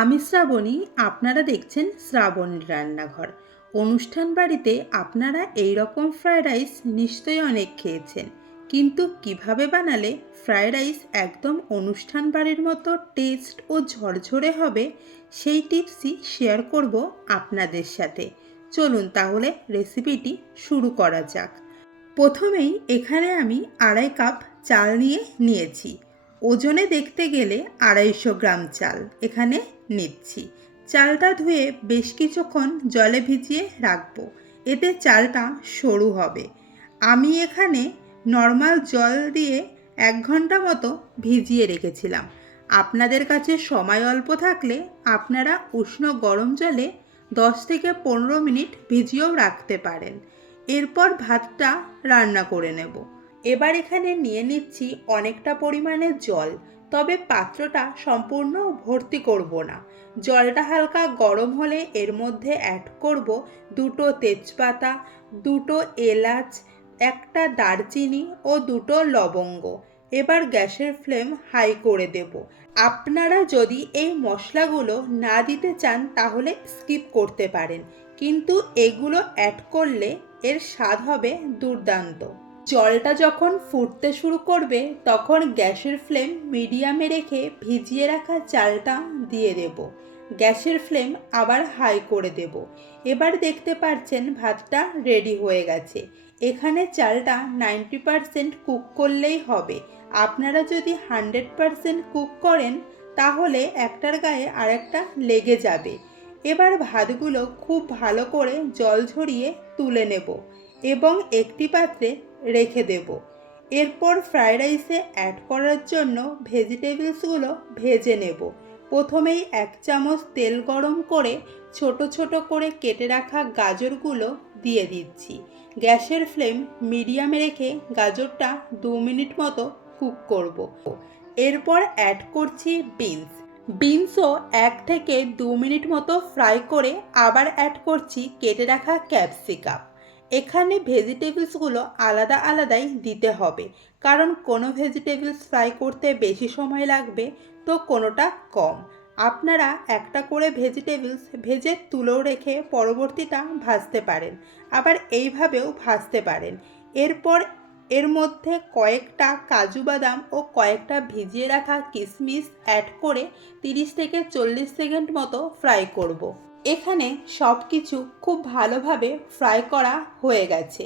আমি শ্রাবণী, আপনারা দেখছেন শ্রাবণীর রান্নাঘর। অনুষ্ঠান বাড়িতে আপনারা এই রকম ফ্রায়েড রাইস নিশ্চয়ই অনেক খেয়েছেন। কিন্তু কীভাবে বানালে ফ্রায়েড রাইস একদম অনুষ্ঠান বাড়ির মতো টেস্ট ও ঝরঝরে হবে, সেই টিপসই শেয়ার করব আপনাদের সাথে। চলুন তাহলে রেসিপিটি শুরু করা যাক। প্রথমেই এখানে আমি আড়াই কাপ চাল নিয়ে নিয়েছি। ওজনে দেখতে গেলে আড়াইশো গ্রাম চাল। এখানে নিচ্ছি। চালটা ধুয়ে বেশ কিছুক্ষণ জলে ভিজিয়ে রাখব। এতে চালটা সরু হবে। আমি এখানে নর্মাল জল দিয়ে এক ঘণ্টা মতো ভিজিয়ে রেখেছিলাম। আপনাদের কাছে সময় অল্প থাকলে আপনারা উষ্ণ গরম জলে দশ থেকে পনেরো মিনিট ভিজিয়েও রাখতে পারেন। এরপর ভাতটা রান্না করে নেব। এবার এখানে নিয়ে নিচ্ছি অনেকটা পরিমাণে জল, তবে পাত্রটা সম্পূর্ণ ভর্তি করব না। জলটা হালকা গরম হলে এর মধ্যে অ্যাড করব দুটো তেজপাতা, দুটো এলাচ, একটা দারচিনি ও দুটো লবঙ্গ। এবার গ্যাসের ফ্লেম হাই করে দেব। আপনারা যদি এই মশলাগুলো না দিতে চান তাহলে স্কিপ করতে পারেন, কিন্তু এগুলো অ্যাড করলে এর স্বাদ হবে দুর্দান্ত। জলটা যখন ফুটতে শুরু করবে, তখন গ্যাসের ফ্লেম মিডিয়ামে রেখে ভিজিয়ে রাখা চালটা দিয়ে দেব। গ্যাসের ফ্লেম আবার হাই করে দেব। এবার দেখতে পাচ্ছেন ভাতটা রেডি হয়ে গেছে। এখানে চালটা নাইনটি পারসেন্ট কুক করলেই হবে। আপনারা যদি হান্ড্রেড পারসেন্ট কুক করেন, তাহলে একটার গায়ে আরেকটা লেগে যাবে। এবার ভাতগুলো খুব ভালো করে জল ঝরিয়ে তুলে নেব। এবং একটি পাত্রে রেখে দেব। এরপর ফ্রায়েড রাইসে অ্যাড করার জন্য ভেজিটেবলসগুলো ভেজে নেব। প্রথমেই এক চামচ তেল গরম করে ছোট ছোট করে কেটে রাখা গাজরগুলো দিয়ে দিচ্ছি। গ্যাসের ফ্লেম মিডিয়ামে রেখে গাজরটা দু মিনিট মতো কুক করব। এরপর অ্যাড করছি বিনস বিনসও এক থেকে দু মিনিট মতো ফ্রাই করে আবার অ্যাড করছি কেটে রাখা ক্যাপসিকাম এখানে ভেজিটেবলসগুলো আলাদা আলাদাই দিতে হবে। কারণ কোনো ভেজিটেবলস ফ্রাই করতে বেশি সময় লাগবে তো কোনোটা কম। আপনারা একটা করে ভেজিটেবলস ভেজে তুলেও রেখে পরবর্তীটা ভাজতে পারেন। আবার এইভাবেও ভাজতে পারেন। এরপর এর মধ্যে কয়েকটা কাজু বাদাম ও কয়েকটা ভিজিয়ে রাখা কিশমিশ অ্যাড করে তিরিশ থেকে চল্লিশ সেকেন্ড মতো ফ্রাই করব। এখানে সব কিছু খুব ভালোভাবে ফ্রাই করা হয়ে গেছে।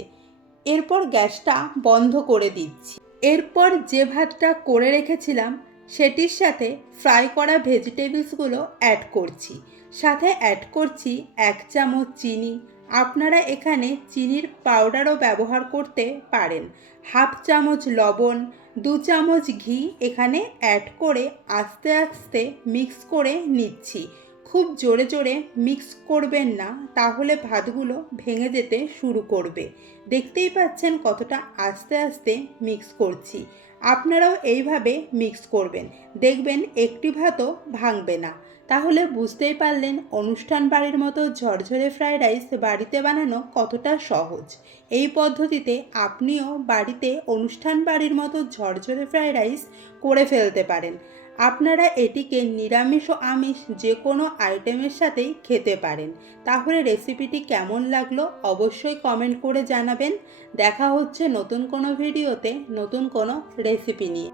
এরপর গ্যাসটা বন্ধ করে দিচ্ছি। এরপর যে ভাতটা করে রেখেছিলাম, সেটির সাথে ফ্রাই করা ভেজিটেবলসগুলো অ্যাড করছি। সাথে অ্যাড করছি এক চামচ চিনি। আপনারা এখানে চিনির পাউডারও ব্যবহার করতে পারেন। হাফ চামচ লবণ, দু চামচ ঘি এখানে অ্যাড করে আস্তে আস্তে মিক্স করে নিচ্ছি। খুব জোরে জোরে মিক্স করবেন না, তাহলে ভাতগুলো ভেঙে যেতে শুরু করবে। দেখতেই পাচ্ছেন কতটা আস্তে আস্তে মিক্স করছি। আপনারাও এইভাবে মিক্স করবেন। দেখবেন একটি ভাতও ভাঙবে না। তাহলে বুঝতেই পারলেন অনুষ্ঠান বাড়ির মতো ঝরঝরে ফ্রায়েড রাইস বাড়িতে বানানো কতটা সহজ। এই পদ্ধতিতে আপনিও বাড়িতে অনুষ্ঠান বাড়ির মতো ঝরঝরে ফ্রায়েড রাইস করে ফেলতে পারেন। আপনারা এটিকে নিরামিষ ও আমিষ যে কোনো আইটেমের সাথেই খেতে পারেন। তাহলে রেসিপিটি কেমন লাগল অবশ্যই কমেন্ট করে জানাবেন। দেখা হচ্ছে নতুন কোনো ভিডিওতে নতুন কোনো রেসিপি নিয়ে।